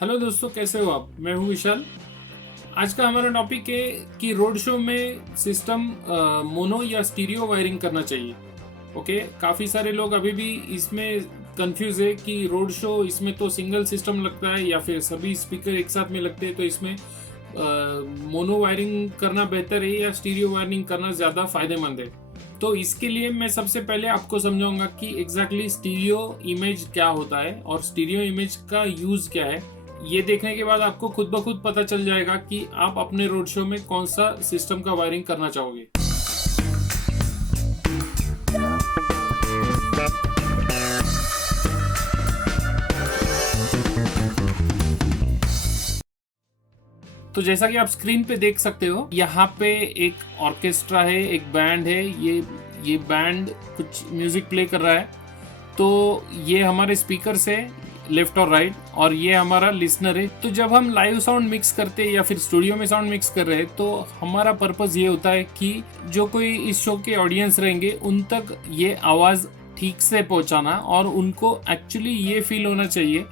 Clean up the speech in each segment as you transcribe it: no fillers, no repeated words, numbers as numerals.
Hello दोस्तों, कैसे हो आप? मैं हूं विशाल। आज का हमारा टॉपिक है कि रोड शो में सिस्टम मोनो या स्टीरियो वायरिंग करना चाहिए। ओके, काफ़ी सारे लोग अभी भी इसमें कंफ्यूज है कि रोड शो इसमें तो सिंगल सिस्टम लगता है या फिर सभी स्पीकर एक साथ में लगते हैं, तो इसमें मोनो वायरिंग करना बेहतर है या स्टीरियो वायरिंग करना ज़्यादा फायदेमंद है। तो इसके लिए मैं सबसे पहले आपको समझाऊंगा कि एग्जैक्टली स्टीरियो इमेज क्या होता है और स्टीरियो इमेज का यूज़ क्या है। ये देखने के बाद आपको खुद ब खुद पता चल जाएगा कि आप अपने रोड शो में कौन सा सिस्टम का वायरिंग करना चाहोगे। तो जैसा कि आप स्क्रीन पे देख सकते हो, यहाँ पे एक ऑर्केस्ट्रा है, एक बैंड है। ये बैंड कुछ म्यूजिक प्ले कर रहा है। तो ये हमारे स्पीकर्स है, लेफ्ट और राइट, और ये हमारा लिसनर है। तो जब हम लाइव साउंड मिक्स करते हैं या फिर स्टूडियो में साउंड मिक्स कर रहे हैं, तो हमारा पर्पस ये होता है कि जो कोई इस शो के ऑडियंस रहेंगे उन तक ये आवाज़ ठीक से पहुंचाना, और उनको एक्चुअली ये फील होना चाहिए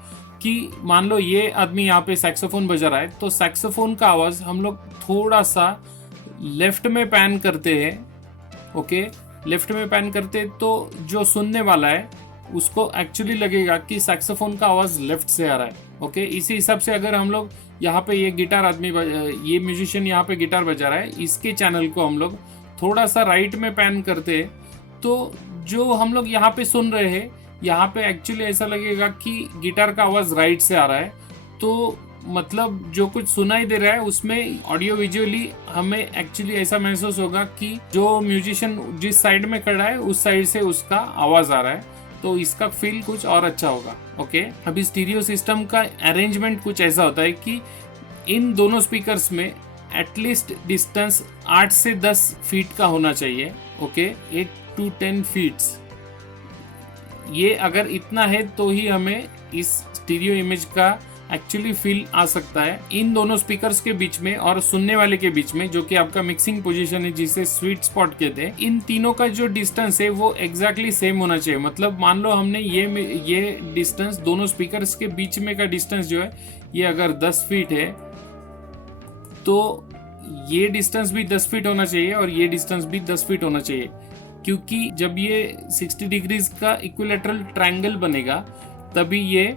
कि मान लो ये आदमी यहाँ पे सैक्सोफोन बजा रहा है, तो सैक्सोफोन का आवाज़ हम लोग थोड़ा सा लेफ्ट में पैन करते हैं। ओके, लेफ्ट में पैन करते हैं तो जो सुनने वाला है उसको एक्चुअली लगेगा कि सैक्सोफोन का आवाज़ लेफ्ट से आ रहा है। ओके, इसी हिसाब से अगर हम लोग यहाँ पे ये गिटार आदमी ये म्यूजिशियन यहाँ पे गिटार बजा रहा है, इसके चैनल को हम लोग थोड़ा सा राइट में पैन करते हैं, तो जो हम लोग यहाँ पे सुन रहे हैं, यहाँ पे एक्चुअली ऐसा लगेगा कि गिटार का आवाज़ राइट से आ रहा है। तो मतलब जो कुछ सुनाई दे रहा है उसमें ऑडियो विजुअली हमें एक्चुअली ऐसा महसूस होगा कि जो म्यूजिशियन जिस साइड में खड़ा है उस साइड से उसका आवाज़ आ रहा है, तो इसका फील कुछ और अच्छा होगा। ओके, अभी स्टीरियो सिस्टम का अरेंजमेंट कुछ ऐसा होता है कि इन दोनों स्पीकर्स में एटलीस्ट डिस्टेंस 8 से 10 फीट का होना चाहिए। ओके, 8 to 10 फीट्स, ये अगर इतना है तो ही हमें इस स्टीरियो इमेज का एक्चुअली फील आ सकता है। इन दोनों स्पीकर्स के बीच में और सुनने वाले के बीच में, जो कि आपका मिक्सिंग पोजीशन है जिसे स्वीट स्पॉट कहते हैं, इन तीनों का जो डिस्टेंस है वो एग्जैक्टली सेम होना चाहिए। मतलब मान लो हमने ये डिस्टेंस, दोनों स्पीकर्स के बीच में का डिस्टेंस जो है ये अगर 10 फीट है, तो ये डिस्टेंस भी 10 फीट होना चाहिए और ये डिस्टेंस भी 10 फीट होना चाहिए, क्योंकि जब ये 60 डिग्रीज का इक्विलेटरल ट्रायंगल बनेगा तभी ये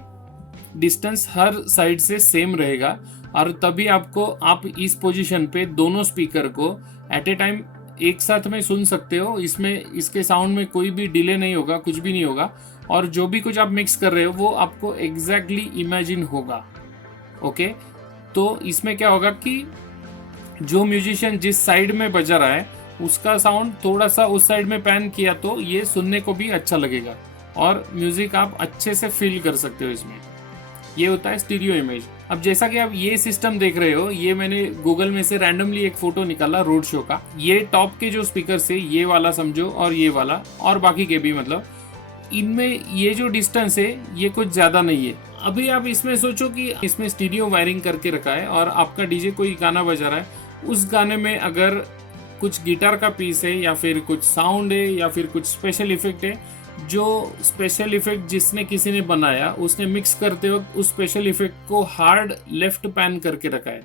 डिस्टेंस हर साइड से सेम रहेगा, और तभी आप इस पोजीशन पे दोनों स्पीकर को एट ए टाइम एक साथ में सुन सकते हो। इसमें इसके साउंड में कोई भी डिले नहीं होगा, कुछ भी नहीं होगा, और जो भी कुछ आप मिक्स कर रहे हो वो आपको एग्जैक्टली इमेजिन होगा। ओके, तो इसमें क्या होगा कि जो म्यूजिशियन जिस साइड में बजा रहा है उसका साउंड थोड़ा सा उस साइड में पैन किया तो ये सुनने को भी अच्छा लगेगा और म्यूजिक आप अच्छे से फील कर सकते हो इसमें। ये होता है स्टीरियो इमेज। अब जैसा कि आप ये सिस्टम देख रहे हो, ये मैंने गूगल में से रैंडमली एक फोटो निकाला रोड शो का। ये टॉप के जो स्पीकर है, ये वाला समझो, और ये वाला, और बाकी के भी, मतलब इनमें ये जो डिस्टेंस है ये कुछ ज्यादा नहीं है। अभी आप इसमें सोचो कि इसमें स्टीरियो वायरिंग करके रखा है और आपका डीजे कोई गाना बजा रहा है, उस गाने में अगर कुछ गिटार का पीस है या फिर कुछ साउंड है या फिर कुछ स्पेशल इफेक्ट है, जो स्पेशल इफेक्ट जिसने किसी ने बनाया उसने मिक्स करते वक्त उस स्पेशल इफेक्ट को हार्ड लेफ्ट पैन करके रखा है।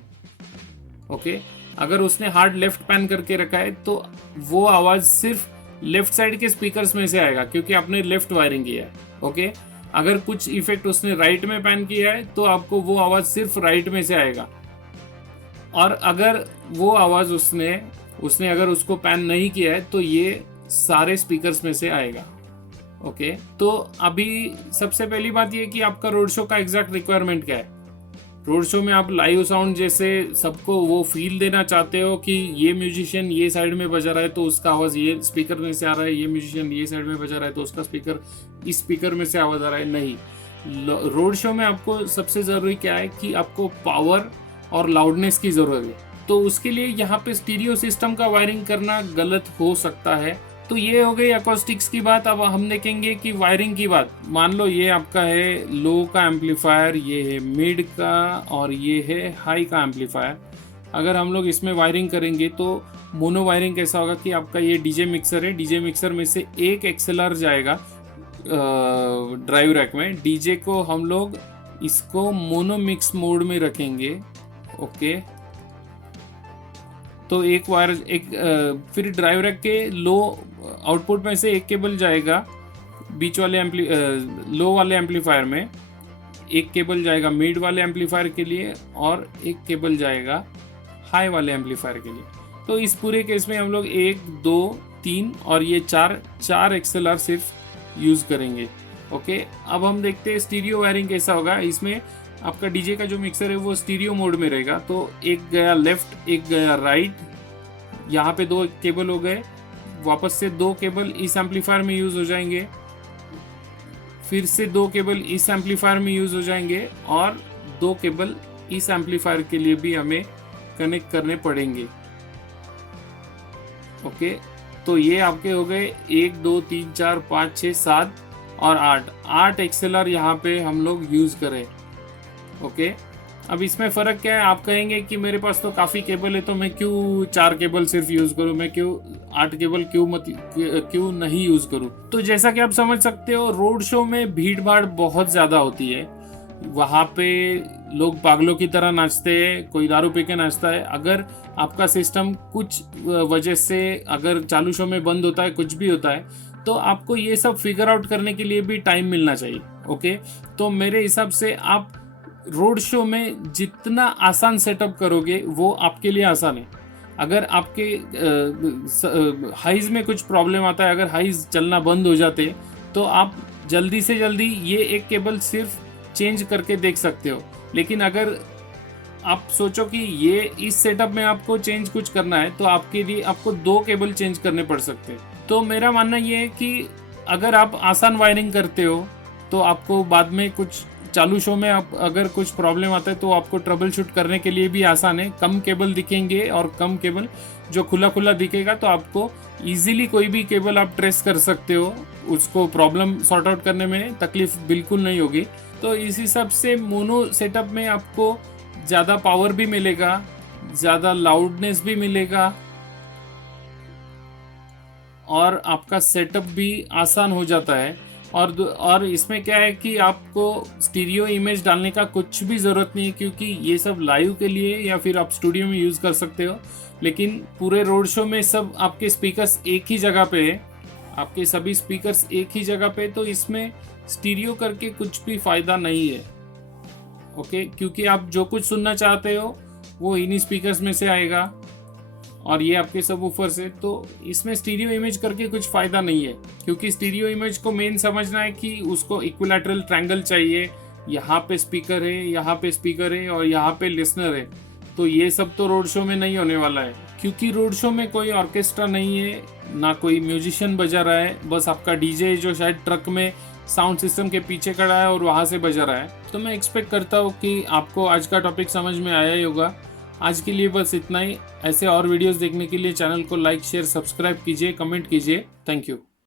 ओके, अगर उसने हार्ड लेफ्ट पैन करके रखा है तो वो आवाज़ सिर्फ लेफ्ट साइड के स्पीकर्स में से आएगा, क्योंकि आपने लेफ्ट वायरिंग किया है। ओके, अगर कुछ इफेक्ट उसने राइट में पैन किया है तो आपको वो आवाज़ सिर्फ राइट में से आएगा, और अगर वो आवाज़ उसने अगर उसको पैन नहीं किया है तो ये सारे स्पीकर्स में से आएगा। ओके, तो अभी सबसे पहली बात ये कि आपका रोड शो का एग्जैक्ट रिक्वायरमेंट क्या है। रोड शो में आप लाइव साउंड जैसे सबको वो फील देना चाहते हो कि ये म्यूजिशियन ये साइड में बजा रहा है तो उसका आवाज़ ये स्पीकर में से आ रहा है, ये म्यूजिशियन ये साइड में बजा रहा है तो उसका स्पीकर इस स्पीकर में से आवाज़ आ रहा है। नहीं, रोड शो में आपको सबसे ज़रूरी क्या है कि आपको पावर और लाउडनेस की ज़रूरत है। तो उसके लिए यहाँ पे स्टीरियो सिस्टम का वायरिंग करना गलत हो सकता है। तो ये हो गई अकोस्टिक्स की बात। अब हम देखेंगे कि वायरिंग की बात। मान लो ये आपका है लो का एम्पलीफायर, ये है मिड का, और ये है हाई का एम्पलीफायर। अगर हम लोग इसमें वायरिंग करेंगे तो मोनो वायरिंग कैसा होगा कि आपका ये डीजे मिक्सर है, डीजे मिक्सर में से एक एक्सएलआर जाएगा ड्राइव रैक में, डीजे को हम लोग इसको मोनो मिक्स मोड में रखेंगे। ओके, तो एक वायर फिर ड्राइव रख के लो आउटपुट में से एक केबल जाएगा बीच वाले लो वाले एम्पलीफायर में, एक केबल जाएगा मिड वाले एम्पलीफायर के लिए और एक केबल जाएगा हाई वाले एम्पलीफायर के लिए। तो इस पूरे केस में हम लोग 1 2 3 और ये चार XLR सिर्फ यूज़ करेंगे। ओके, अब हम देखते हैं स्टीरियो वायरिंग कैसा होगा। इसमें आपका डीजे का जो मिक्सर है वो स्टीरियो मोड में रहेगा, तो एक गया लेफ्ट एक गया राइट, यहाँ पे 2 केबल हो गए, वापस से 2 केबल इस एम्पलीफायर में यूज़ हो जाएंगे, फिर से 2 केबल इस एम्पलीफायर में यूज़ हो जाएंगे और 2 केबल इस एम्पलीफायर के लिए भी हमें कनेक्ट करने पड़ेंगे। ओके, तो ये आपके हो गए 1 2 3 4 5 6 7 और 8 XLR यहाँ पे हम लोग यूज़ करें। ओके, अब इसमें फ़र्क क्या है, आप कहेंगे कि मेरे पास तो काफ़ी केबल है तो मैं क्यों 4 केबल सिर्फ यूज़ करूँ, मैं क्यों 8 केबल क्यों नहीं यूज़ करूँ। तो जैसा कि आप समझ सकते हो, रोड शो में भीड़ भाड़ बहुत ज़्यादा होती है, वहाँ पे लोग पागलों की तरह नाचते हैं, कोई दारू पी के नाचता है। अगर आपका सिस्टम कुछ वजह से अगर चालू शो में बंद होता है, कुछ भी होता है, तो आपको ये सब फिगर आउट करने के लिए भी टाइम मिलना चाहिए। ओके, तो मेरे हिसाब से आप रोड शो में जितना आसान सेटअप करोगे वो आपके लिए आसान है। अगर आपके हाइज में कुछ प्रॉब्लम आता है, अगर हाइज चलना बंद हो जाते तो आप जल्दी से जल्दी ये एक केबल सिर्फ चेंज करके देख सकते हो। लेकिन अगर आप सोचो कि ये इस सेटअप में आपको चेंज कुछ करना है तो आपके लिए आपको 2 केबल चेंज करने पड़ सकते हैं। तो मेरा मानना ये है कि अगर आप आसान वायरिंग करते हो तो आपको बाद में कुछ चालू शो में आप अगर कुछ प्रॉब्लम आता है तो आपको ट्रबल शूट करने के लिए भी आसान है। कम केबल दिखेंगे और कम केबल जो खुला खुला दिखेगा, तो आपको इजीली कोई भी केबल आप ट्रेस कर सकते हो, उसको प्रॉब्लम सॉर्ट आउट करने में तकलीफ बिल्कुल नहीं होगी। तो इस हिसाब से मोनो सेटअप में आपको ज़्यादा पावर भी मिलेगा, ज़्यादा लाउडनेस भी मिलेगा और आपका सेटअप भी आसान हो जाता है। और इसमें क्या है कि आपको स्टीरियो इमेज डालने का कुछ भी ज़रूरत नहीं है, क्योंकि ये सब लाइव के लिए या फिर आप स्टूडियो में यूज़ कर सकते हो। लेकिन पूरे रोड शो में सब आपके स्पीकर्स एक ही जगह पे है, आपके सभी स्पीकर्स एक ही जगह पे, तो इसमें स्टीरियो करके कुछ भी फ़ायदा नहीं है। ओके, क्योंकि आप जो कुछ सुनना चाहते हो वो इन्हीं स्पीकर्स में से आएगा और ये आपके सबवूफर से, तो इसमें स्टीरियो इमेज करके कुछ फ़ायदा नहीं है। क्योंकि स्टीरियो इमेज को मेन समझना है कि उसको इक्विलैटरल ट्रायंगल चाहिए, यहाँ पे स्पीकर है, यहाँ पे स्पीकर है और यहाँ पे लिसनर है। तो ये सब तो रोड शो में नहीं होने वाला है, क्योंकि रोड शो में कोई ऑर्केस्ट्रा नहीं है, ना कोई म्यूजिशियन बजा रहा है, बस आपका डीजे जो शायद ट्रक में साउंड सिस्टम के पीछे खड़ा है और वहाँ से बजा रहा है। तो मैं एक्सपेक्ट करता हूँ कि आपको आज का टॉपिक समझ में आया ही होगा। आज के लिए बस इतना ही। ऐसे और वीडियोस देखने के लिए चैनल को लाइक शेयर सब्सक्राइब कीजिए, कमेंट कीजिए। Thank you.